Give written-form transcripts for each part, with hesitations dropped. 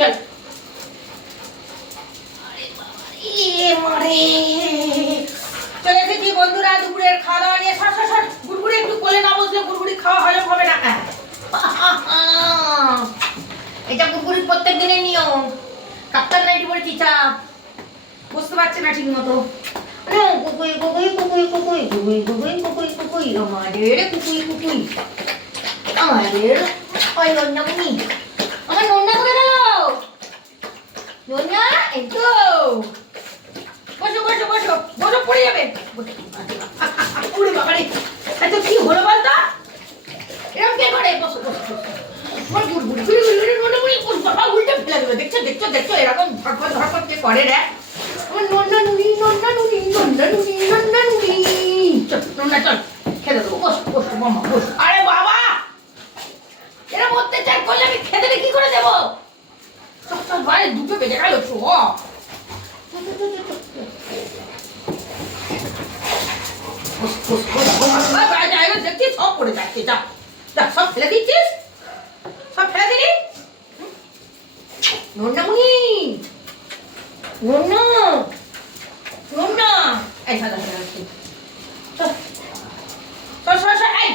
চল। চলে এসেছি বন্ধুরা দুপুরের খাওয়া দাওয়া নিয়ে। সর সর সর, গুড়গুড়ি একটু কোলে না বসলে গুড়গুড়ি খাওয়া হজম হবে না। এটা গুড়গুড়ির প্রত্যেক দিনের নিয়ম। কাপ্তান নাইটি পড়েছি, চাপ বুঝতে পারছে না ঠিক মতো। কুকুই কুকুই কুকুই কুকুই কুকুই কুকুই কুকুই কুকুই আমাদের কুকুই কুকুই আমাদের। ওই নন্যামুনি, আমার নন্যা করে গেল। নন্যা এই তো, বসো বসো বসো বসো, পড়ে যাবে। উড়ে বাবা রে, এত কি হলো বলতো? এরকম কে করে? বসো বসো বসো। আমার গুড়গুড়ি গুড়ি গুড়ি নন্যামুনি কোন বাবা উল্টে ফেলে দেবে। দেখছো দেখছো দেখছো, এরকম ধরপড় ধরপড় কে করে রে? আমার নন্যা নুনি নন্যা নুনি নন্যা নুনি নন্যা নুনি। চল নন্যা চল, খেতে দেবো। বসো বসো মামা বসো। আরে বাবা, এরা অত্যাচার করলে আমি খেতে কি করে দেবো? চল চল, বাইরে দুটো বেজে গেল। চো দেখছি সব পড়ে যাচ্ছে। যা যা, সব ফেলে দিচ্ছিস, সব ফেলে দিলি। নন্যামুনি নন্যা নন্যা, এই সাদা সাদা চল চল সর সর। এই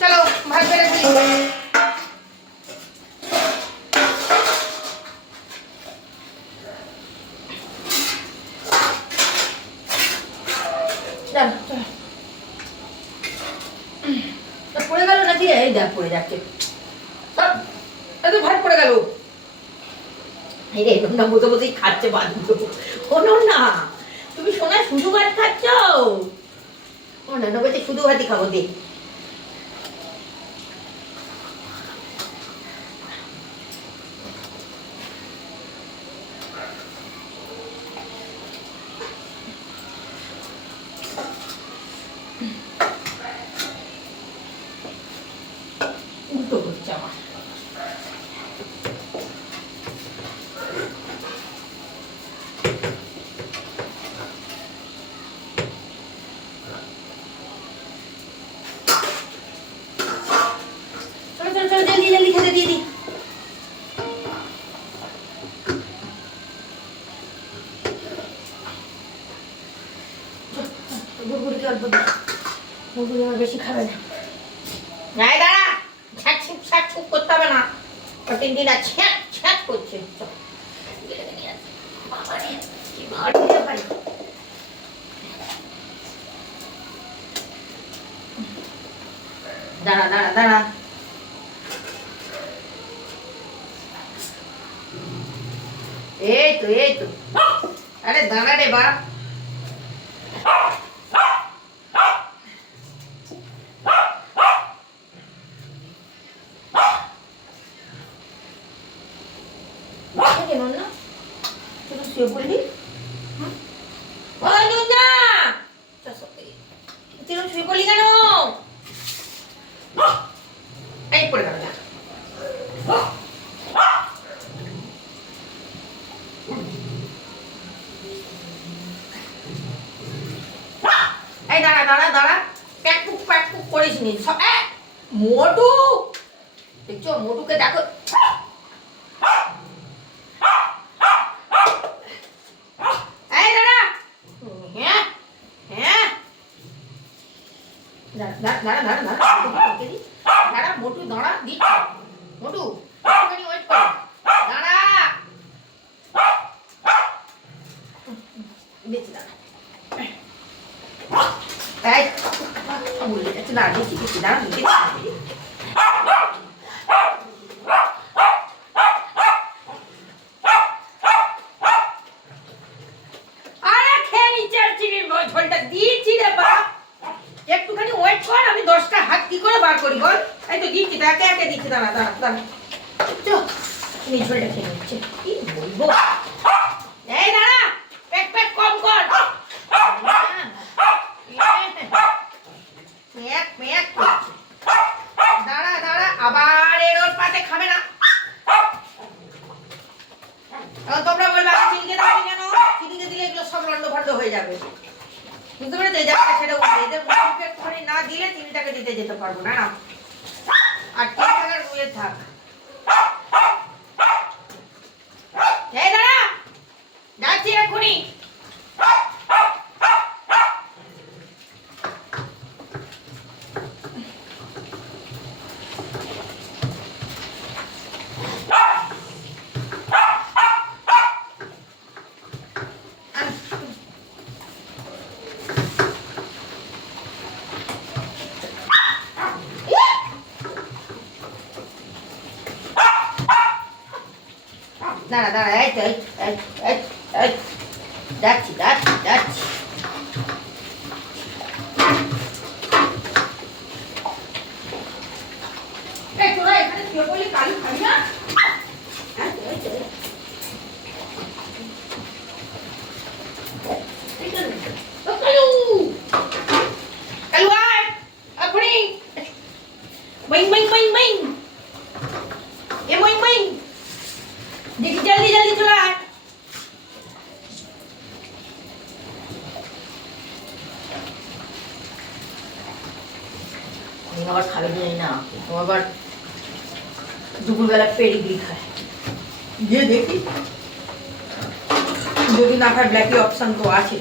চলো ভাত বেড়ে ফেলি। পড়ে গেল নাকি? এই দেখ পড়ে যাচ্ছে, ভাত পড়ে গেল। এই রে নন্যা বসে বসেই খাচ্ছে ভাত। ও নন্যা, তুমি সোনা শুধু ভাত খাচ্ছ? ও নন্যা বলছে শুধু ভাতই খাবো। দে উল্টো করছে আমার। চলো চলো চলো, জলদি জলদি খেতে দিয়ে দিই। গুড়গুড়িকে অল্প দিই, গুড়গুড়ি আমার বেশি খাবে না। নাই দাঁড়া, ছ্যাঁক ছুপ করতে হবে না। তিন দিন আর ছ্যাঁক ছ্যাঁক করছে। দাঁড়া দাঁড়া দাঁড়া, এই তো এই তো। আরে দাঁড়া রে বাপ। নন্যা তুই শুয়ে পড়লি? ওই নন্যা, তুই শুয়ে পড়লি কেন? এই পড়ে গেল। এই দাঁড়া দাঁড়া দাঁড়া, প্যাক পুক করিস নি। মোটু, দেখছো মোটুকে দেখো। এই দাঁড়া, হ্যাঁ হ্যাঁ দাঁড়া দাঁড়া দাঁড়া দাঁড়া মোটু দাঁড়া দিচ্ছি। মোটু একটুখানি ওয়েট কর, দাঁড়া দিচ্ছি। দাঁড়া এই বলে যাচ্ছে, দাঁড়া দিচ্ছি দিচ্ছি, দাঁড়া দিচ্ছি। আরে খেয়ে নিচ্ছে আর চিনির ঝোলটা দিচ্ছি রে বাপ। একটুখানি ওয়েট কর, আমি 10টা হাত কি করে বার করি বল। এই তো দিচ্ছি, একে একে দিচ্ছি। দাঁড়া দাঁড়া দাঁড়া, চিনির ঝোলটা খেয়ে নিচ্ছে। কি বলবো? এই দাঁড়া, প্যাক কম কর। দাঁড়া দাঁড়া, আবার এর ওর পাতে খাবে না। তোমরা বলবে চিনিকে দাও কেন? চিনিকে দিলে এগুলো সব লন্ড ভন্ড হয়ে যাবে। বুঝতে পেরেছো? এই জায়গাটা ছেড়ে উঠবে, এদের মুখে একটুখানি না দিলে চিনিটাকে দিতে যেতে পারবো না। না আর ঠিক থাকার রুয়ে থাক। এই দাঁড়া, যাচ্ছি এক্ষুনি। দাঁড়া দাঁড়া, এই তো এই যাচ্ছি যাচ্ছি যাচ্ছি। এই তোরা এখানে শুয়ে পড়লি, কালু খাবি না? কালু আয় এক্ষুনি। বইং বইং বইং বইং, এ বইং বইং, দেখি জলদি জলদি চলে আয়। আবার খাবে জানি না, ও আবার দুপুরবেলা পেডিগ্রি খায়। যে দেখি যদি না খায় ব্ল্যাকি অপশন তো আছে।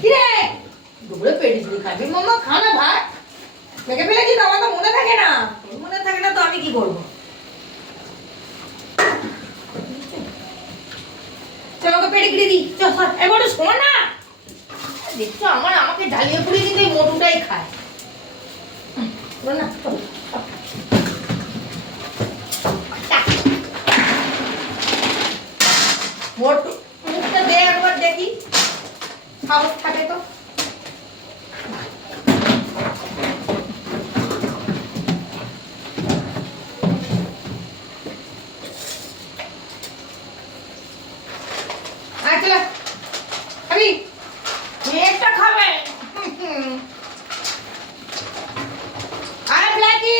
কিরে দুপুরে পেডিগ্রি খাবি? মাম্মা খা না ভাত, মেখে ফেলেছি তো, আমার তো মনে থাকে না। মনে থাকে না তো আমি কি করবো? চল ওকে পেডিগ্রি দি, চল সর। এবার শোন না, দেখছো আমাকে জ্বালিয়ে পুড়িয়ে কিন্তু এই মোটুটাই খায় না। মোটু মুখটা দে একবার দেখি, সাহস থাকে তো। চলো খাবি, একটা খাবে। আয় ব্ল্যাকি,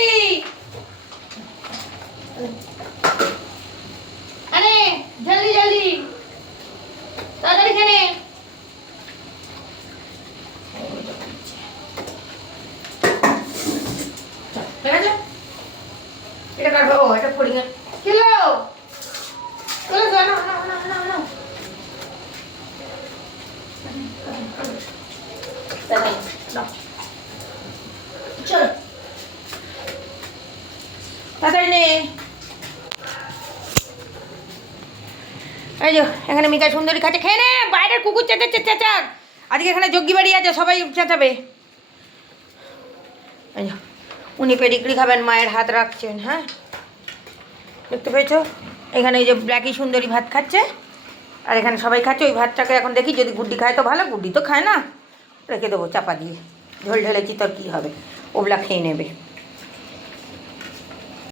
আরে জলদি জলদি তাড়াতাড়ি খেনে। ঠিক আছে, এটা কাটবো। ও এটা ফড়িং এ কিলো চলো না না না না না, চলো তাড়াতাড়ি নে। এই যে এখানে মিকা সুন্দরী খাচ্ছে, খেয়ে নে। বাইরের কুকুর চেঁচাচ্ছে চেঁচাক, আজকে এখানে যজ্ঞি বাড়ি আছে, সবাই চেঁচাবে। এই যে উনি পেডিগ্রি খাবেন, মায়ের হাত রাখছেন। হ্যাঁ দেখতে পেয়েছো? এখানে এই যে ব্ল্যাকি সুন্দরী ভাত খাচ্ছে, আর এখানে সবাই খাচ্ছে। ওই ভাতটাকে এখন দেখি, যদি গুড্ডি খায় তো ভালো, গুড্ডি তো খায় না, রেখে দেবো চাপা দিয়ে। ঝোল ঢেলেছি তোর কী হবে, ওগুলা খেয়ে নেবে।